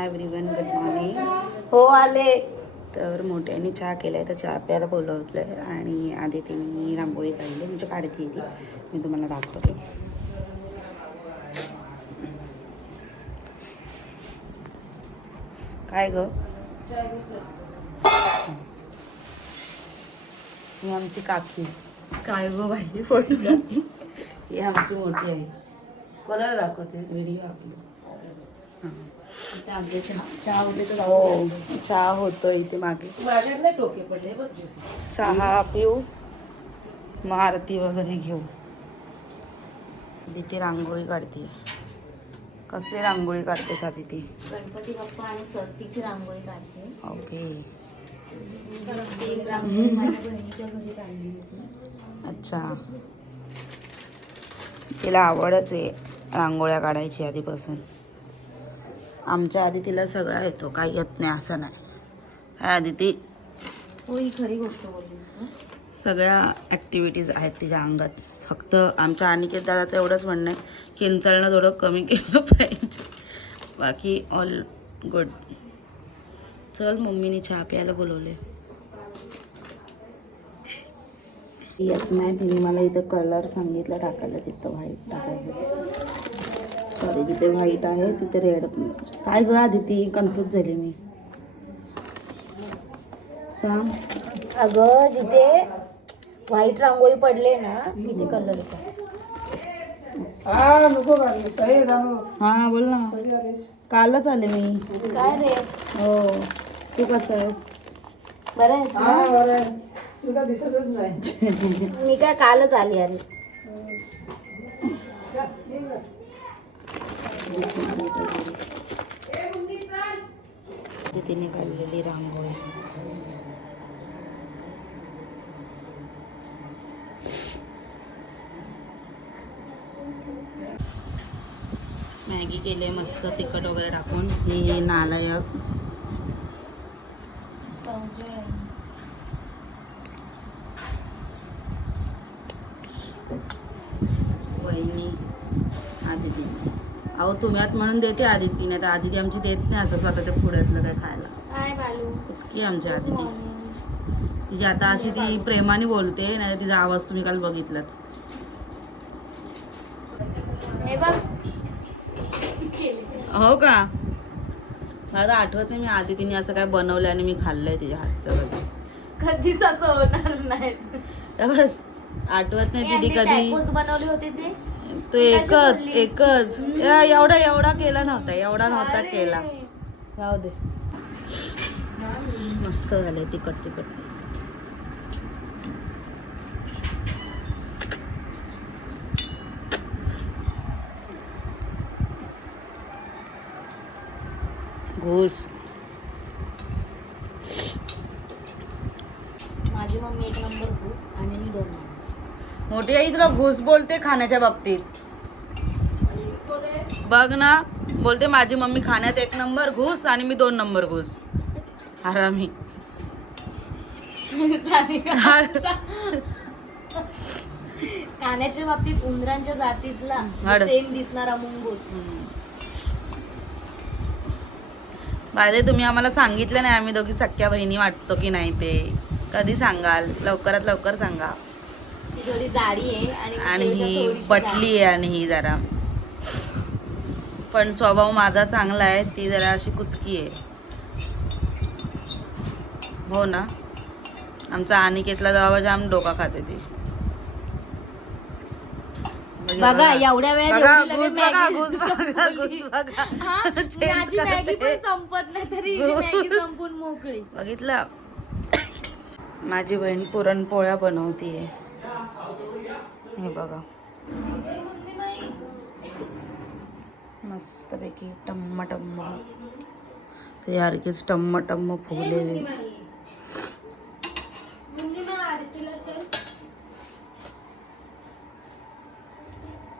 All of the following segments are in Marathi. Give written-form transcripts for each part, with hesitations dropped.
Hi everyone, good morning. हो आले. तर मोठ्याने चहा केलाय, तर चहा प्यायला बोलवलंय आणि आधी तिने रांगोळी काढली, म्हणजे काढती ती मी तुम्हाला दाखवते. काय ग, ही आमची काकी. काय गो बाई फोटो ही आमची मोठी आहे. कोणाला दाखवते व्हिडिओ आपली. आमचे चहा होते तर हो, चहा होतो इथे मागे. माझ्यात नाही टोके पडले बघ. चहा पिऊ, मग आरती वगैरे घेऊ. तिथे रांगोळी काढते. कसली रांगोळी काढते साधी ती? गणपती बाप्पा आणि स्वस्तिकची रांगोळी काढते. ओके. एक रांगोळी माझ्या बहिणीच्या घरी काढली होती. अच्छा, तिला आवडच आहे रांगोळ्या काढायची आधीपासून. आमच्या आधी तिला सगळा येतो, काही येत नाही असं नाही. आधी ती हो, ही खरी गोष्ट बोललीस तू. सगळ्या ॲक्टिव्हिटीज आहेत तिच्या अंगात. फक्त आमच्या अनिकेत दादाचं एवढंच म्हणणं आहे, किंचाळणं थोडं कमी केलं पाहिजे, बाकी ऑल गुड. चल, मम्मीने चहा प्यायला बोलवले. येत नाही, तिने मला इथं कलर सांगितलं टाकायला, जिथं व्हाईट टाकायचं. सॉरी, जिथे व्हाईट आहे तिथे रेड. काय ग आधी ती कन्फ्यूज झाली मी. सांग. अगं, जिथे व्हाईट रांगोळी पडले ना तिथे कलर येतो. हां बोल ना. कालच आले मी. काय रे, हो, तू कसं आहेस? बरं आहेस ना? दिसतच नाही. मी काय कालच आली अरे. तिने काढलेली रांगोळी. मॅगी केले मस्त तिखट वगैरे टाकून. ही नालायक वहिनी आदिती. अहो तुम्ही आत म्हणून देते आदिती, नाही तर आदिती आमची देत नाही असं स्वतःच्या पुढ्यातलं काय खायला. काय बालू, की आमची आदिती तिची आता अशी ती प्रेमाने बोलते, नाही तिचा आवाज तुम्ही काल बघितलाच. हे बघ. हो का? मला तर आठवत नाही मी आदितीने असं काय बनवलं आणि मी खाल्लंय तिच्या हातचं कधी. कधीच असं होणार नाही. बस आठवत नाही तिने कधी. टॅकोस बनवले होते ते. तो एकच एवढा केला नव्हता, एवढा नव्हता केला. जाऊ दे, मस्त झाले तिखट. घोस. माझी मम्मी 1 नंबर घुस आणि मी 2 नंबर. मोठी आई तुला घुस बोलते खाण्याच्या बाबतीत. बघ ना, बोलते माझी मम्मी खाण्यात 1 नंबर घुस आणि मी 2 नंबर घुस. आरामी. खाण्याच्या बाबतीत उंदरांच्या जातीतला सेम दिसणारा मुंगूस. बाय तुम्ही आम्हाला सांगितलं नाही, आम्ही दोघी सख्या बहिणी वाटतो की नाही ते कधी सांगाल? लवकरात लवकर सांगा. ती थोडी जाडी आहे आणि ही बटली आहे आणि ही जरा, पण स्वभाव माझा चांगला आहे, ती जरा अशी कुचकी आहे. हो ना, आमचा अनिकेतला जावा जाम डोका खाते ती. बघा एवढ्या वेळात मॅगी पण संपत नाही तरी मॅगी संपून मोकळी. बघितलं, माझी बहीण पुरणपोळ्या बनवतीये. हे बघा, मस्तपैकी टम्म तयारकीच टम्म फुगलेले.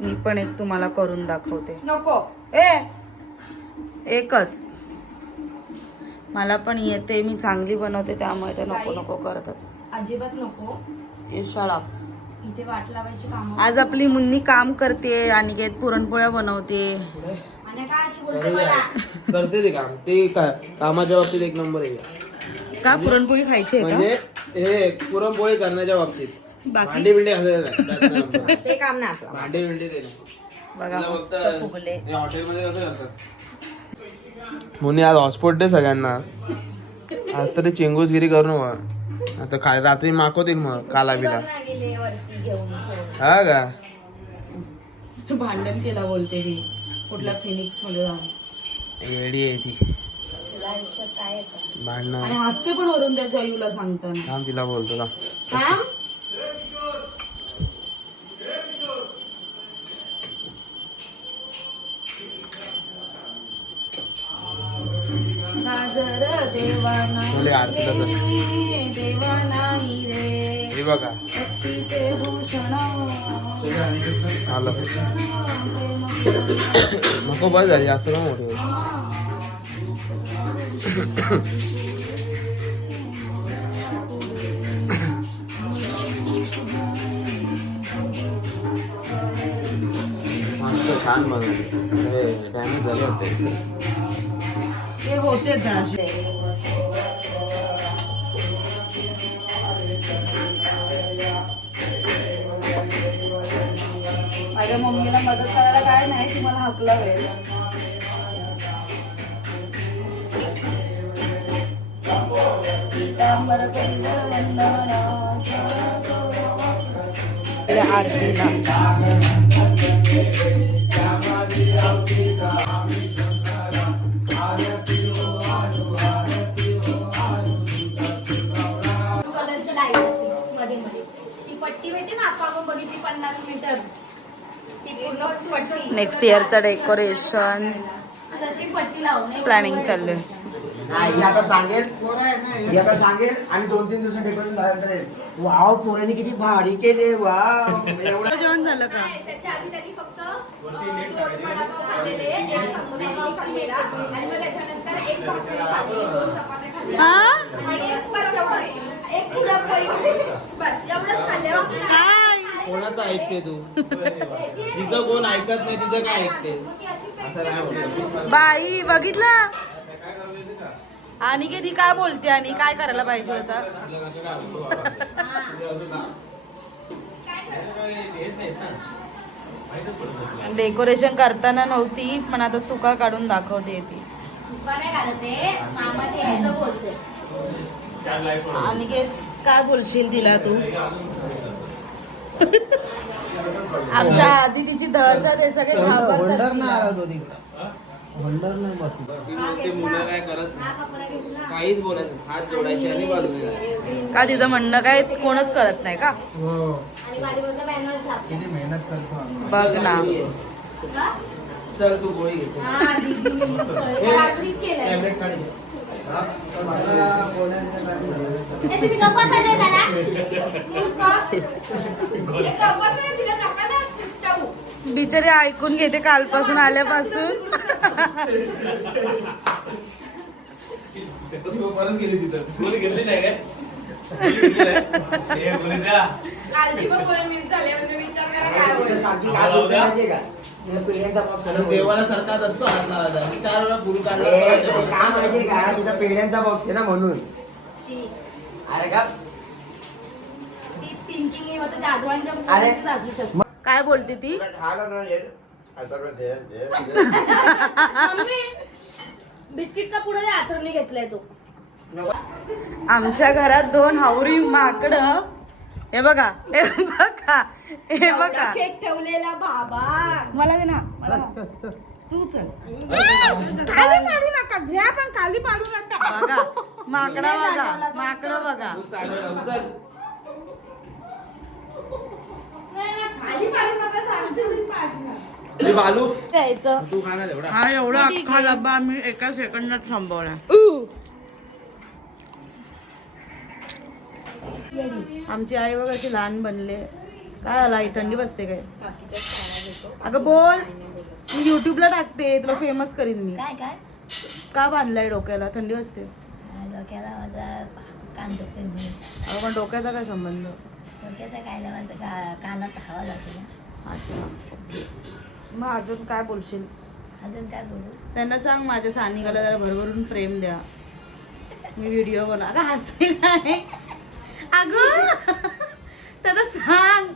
मी पण एक तुम्हाला करून दाखवते. नको एकच मला पण येते, मी चांगली बनवते, त्यामुळे ते नको करतात. अजिबात नको. हे शाळा इथे वाट लावायची काम. आज आपली मुन्नी काम करते, अनिकेत पुरणपोळ्या बनवते. करते ते काम ते कामाच्या बाबतीत एक नंबर आहे का पुरणपोळी खायची आहे म्हणजे हे पुरणपोळी करण्याच्या बाबतीत बाकी? भांडी बिंडी घासायचं ते काम नाही आपलं. भांडी बिंडी ते बघा मस्त फुगले. हॉटेलमध्ये कसं करतात मुनी आज हॉस्पिटल दे सगळ्यांना आज तरी चेंगूसगिरी करू नका आता रात्री मागवतील मग काला बिला हा का भांडण केला बोलते ती कुठल्या फिनिक्स मध्ये जाऊन वेडी आहे ती भांडणं आणि हसते पण वरून त्याच्या आईला सांगताना थांब तिला बोलतो का हा? गाजर देवाना मुली आरतीला तर देवा नाही रे हे बघा भक्तीचे भूषण आलं नको बस झाली असं का मोठी मस्त छान बनवली डॅमेज झाले होते ते होते जराशे. माझ्या मम्मीला मदत करायला काय नाही ती मला हाकला वेळ कलरची लाईट अशी मध्ये मध्ये ती पट्टी भेटते ना आपण बघितली 50 मीटर ती पूर्ण पट्टी नेक्स्ट इयरचं डेकोरेशन तशी पट्टी लावून प्लॅनिंग चाललंय. ही आता सांगेल आणि 2-3 दिवस डेकोरेशन झाल्यानंतर येईल. वाव पोरांनी किती भारी केले वाव एवढं जेवण झालं का? त्याच्या आधी त्यांनी फक्त 2 वडापाव खाल्लेले, एक समोसा खाल्लेला आणि मग त्याच्यानंतर एक भाकरी खाल्ली, 2 चपात्या खाल्ल्या आणि एक पुरणपोळी बस एवढंच खाल्ले. काय कोणाचं ऐकते तू तिचं कोण ऐकत नाही तिचं काय ऐकते असं नाही होत. बाई बघितलं आणि ती काय बोलते आणि काय करायला पाहिजे होता डेकोरेशन करताना नव्हती पण आता चुका काढून दाखवते ती आणि काय बोलशील तिला तू आमच्या आधी तिची दहशत आहे सगळे घाबरतात तिला. ती बोलते मुलं काय करत नाही. काहीच बोलायचं हात जोडायचे आणि बाजूला का तिचं म्हणणं काय कोणच करत नाही का किती मेहनत करतो आम्ही. बघ ना चल तू गोळी घे टॅबलेट काढ बिचारी ऐकून घेते कालपासून आल्यापासून परत गेली तिथं घेतली नाही काय तिथं सारखी काय बोलते माहितीये का? तिथं पेढ्यांचा बॉक्स आहे ना. देवाला सरकार असतो हात लावायचा 4 वेळा गुरु ते काय माहितीये काढला का? तिथं पेढ्यांचा बॉक्स आहे ना म्हणून अरे का थिंकिंग होतं जाधवांच्या अरे. मुलांचीच असू शकतं. काय बोलते ती बिस्किटचा पुढे आथरणी घेतलाय तो आमच्या घरात 2 हावरी माकड हे बघा हे बघा हे बघा केक ठेवलेला बाबा मला दे ना मला तू चल खाली पाडू नका घ्या पण खाली पाडू नका बघा माकडा बघा माकडं बघा खाली पाडू नका सांगते मी पाडणार. बालू द्यायचं तू खाणार एवढा हा एवढा अख्खा डब्बा आम्ही एका सेकंदात थांबवला आमची आई बघा अशी लहान बनले काय आला आई थंडी बसते काय अगं बोल मी युट्यूबला टाकते तुला फेमस करीन मी काय काय का बांधलाय डोक्याला थंडी बसते डोक्याला माझा कान दुखते अगं पण डोक्याचा काय संबंध डोक्याचा काय नाही कानात हवा लागते अच्छा ओके मग अजून काय बोलशील अजून काय बोलू? त्यांना सांग माझ्या सानिकाला जरा भरभरून फ्रेम द्या. मी व्हिडिओ बनव. अगं हसते नाही अगं त्याला सांग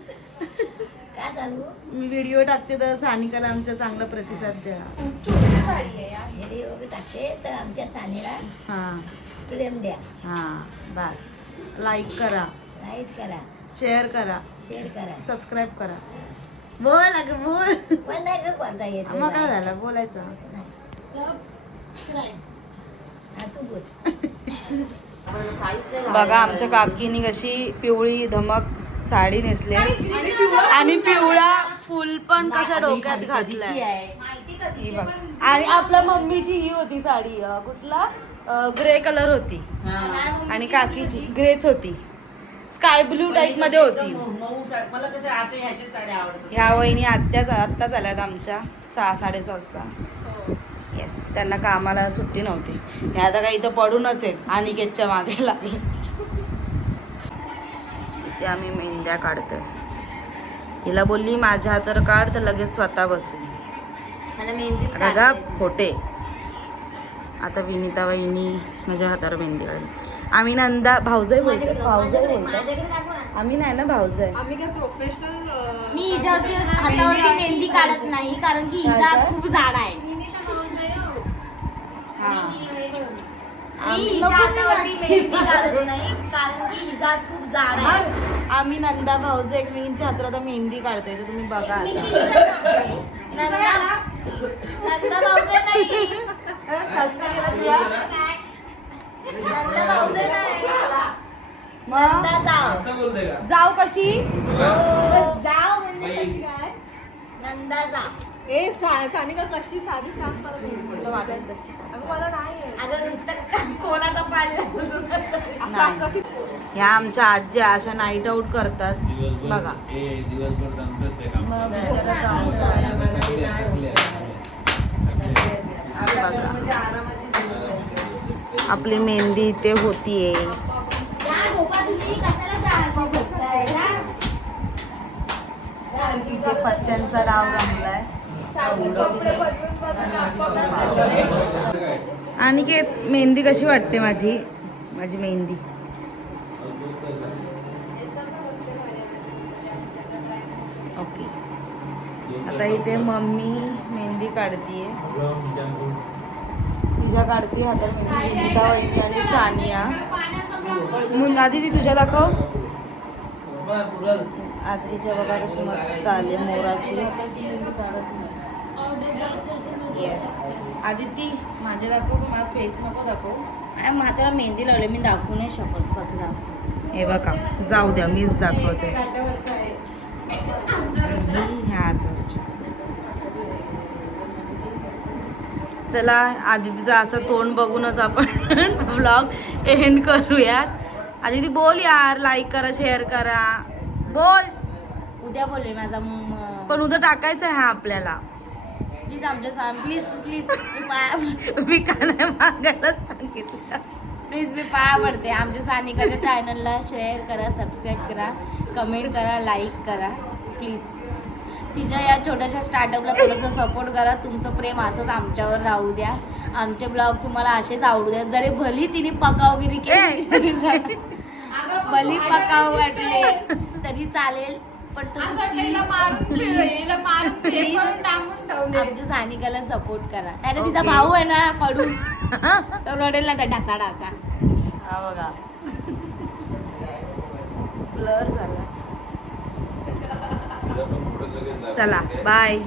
काय चालू? मी व्हिडिओ टाकते तर सानिकाला आमच्या चांगला प्रतिसाद द्या. छोटी साडी आहे यार. व्हिडिओ टाकते तर आमच्या सानीला हां प्रेम द्या, हां बस. लाईक करा, लाईक करा, शेअर करा, शेअर करा. सबस्क्राईब करा. बोल अगं बोल. पण नाही का कोणता येत मग काय झालं बोलायचं. तू बोल. बघा आमच्या काकीनी कशी पिवळी धमक साडी नेसली आणि पिवळा फुल पण कसं डोक्यात घातलाय. ही बघ. आणि आपल्या मम्मीची ही होती साडी कुठला ग्रे कलर होती आणि काकीची ग्रेच होती, स्काय ब्लू टाईप मध्ये होती. मला कसे असे ह्याची साडी आवडतात. ह्या वहिनी आत्ताच आल्यात आमच्या 6-6:30 वाजता. येस, त्यांना कामाला सुट्टी नव्हती. हे आता काही इथं पडूनच आहेत अनिकेतच्या मागे लागले. इथे आम्ही मेहंद्या काढतोय. हिला बोलली माझ्या हातावर काढ तर लगेच स्वतः बसली. मला मेहंदी दादा खोटे. आता विनीता वहिनी माझ्या हातावर मेहंदी काढली. आम्ही नंदा भाऊजाई बोलतो. भाऊजाई बोलतो माझ्याकडे दाखव ना. आम्ही नाही ना भाऊजाई. आम्ही काय प्रोफेशनल मी हिच्यावरती हातावरती मेहंदी काढत नाही कारण की हिचा हात खूप जाड आहे. हां मी हिच्या हातावरती मेहंदी काढत नाही कारण की हिचा हात खूप जाड आहे. आम्ही नंदा भाऊजाई एकमेकींच्या हातावर आता मेहंदी काढतोय तर तुम्ही बघा. नंदा भाऊजे नाही, नंदा भाऊजे नाही, नंदा जाव. जाऊ कशी जाव म्हणजे कशी काय? नंदा जाव. ए सानिका कशी साधी सांग मला. अगं मला नाही आहे. अगं नुसतं कोणाचा पाडला असं की ह्या आमच्या आजी अशा नाईट आऊट करतात बघा. मग बिचारा काम बघा. आपली मेहंदी इथे होतीये. तुम्ही कशाला जायचं झोपताय ना? इथे पत्त्यांचा डाव रंगलाय. आणि के मेहंदी कशी वाटते माझी मेहंदी. ओके, आता इथे मम्मी मेहंदी काढतीये. तिच्या काढते हातात मेहंदी विनिता वहिनी आणि सानिया. आधी ती तुझ्या दाखव. आधीच्या बघा कशी मस्त आली मोराची. येस आदिती माझ्या दाखव, माझा फेस नको दाखव. म्हाताला मेहंदी लावली, मी दाखवू नाही शकत कसं दाखवू. हे बघा जाऊ द्या मीच दाखवते. ह्या हातावरची. चला आदितीचं असं तोंड बघूनच आपण व्लॉग एंड करूयात. आदिती बोल यार, लाईक करा, शेअर करा, बोल. उद्या बोलले माझा पण उद्या टाकायचं आहे हा आपल्याला. प्लीज आमच्या प्लीज प्लीज मी पाया मी का नाही मागायला सांगितलं. प्लीज मी पाया पडते. आमच्या सानिकाच्या चॅनलला शेअर करा, सबस्क्राईब करा, कमेंट करा, लाईक करा प्लीज. तिच्या या छोट्याशा स्टार्टअपला थोडंसं सपोर्ट करा. तुमचं प्रेम असंच आमच्यावर राहू द्या. आमचे ब्लॉग तुम्हाला असेच आवडू द्या. जरी भली तिने पकावगिरी केली, भली पकाव वाटले तरी चालेल, पण तुम्ही आमच्या सानिकाला सपोर्ट करा. नाही तर तिचा भाऊ आहे ना कडूस, तर रडेल ना त्या ढासा ढासा. हा बघा ब्लर झाला. चला बाय.